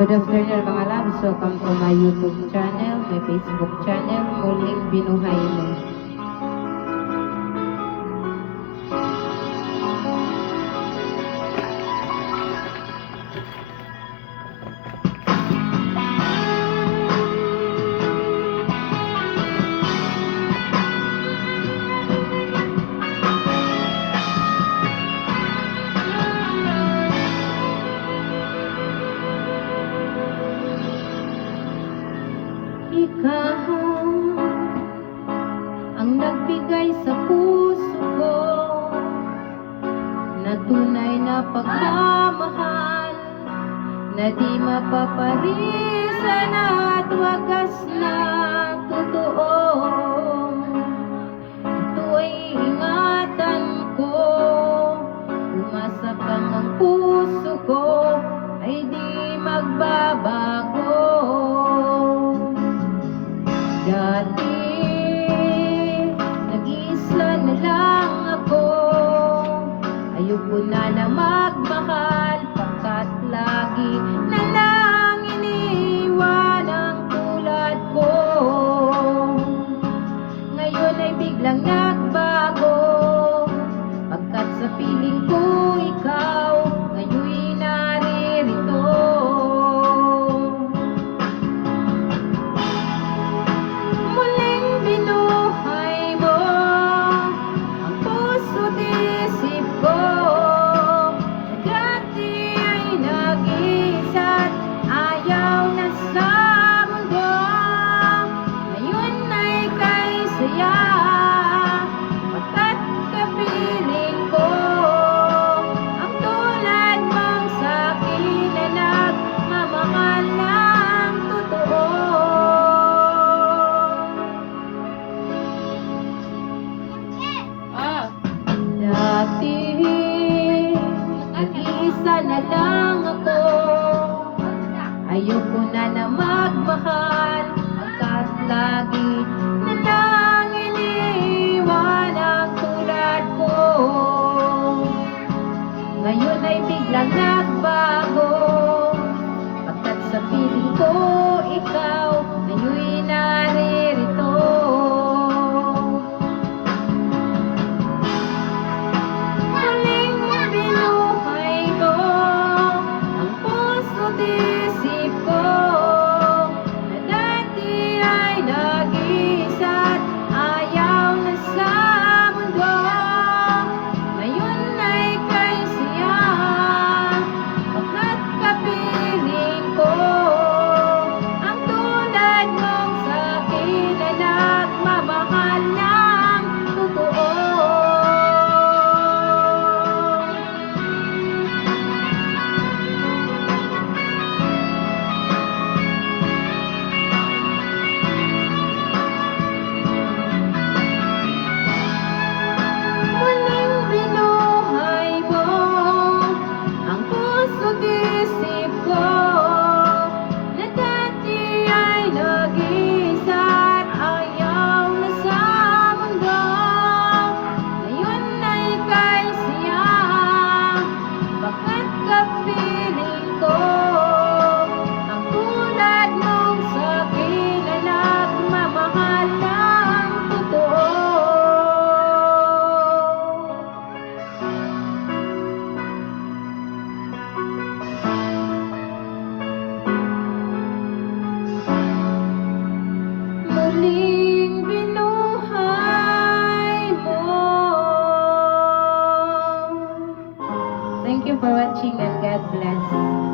Good afternoon mga labs. Welcome to my YouTube channel, my Facebook channel, Muling Binuhay Mo. Likha ang nagbigay sa puso ko na tunay na pagmamahal na di mapaparisa natin. magmahal pagkat lagi Ayoko na na magmahal. Pagkat lagi for watching and God bless.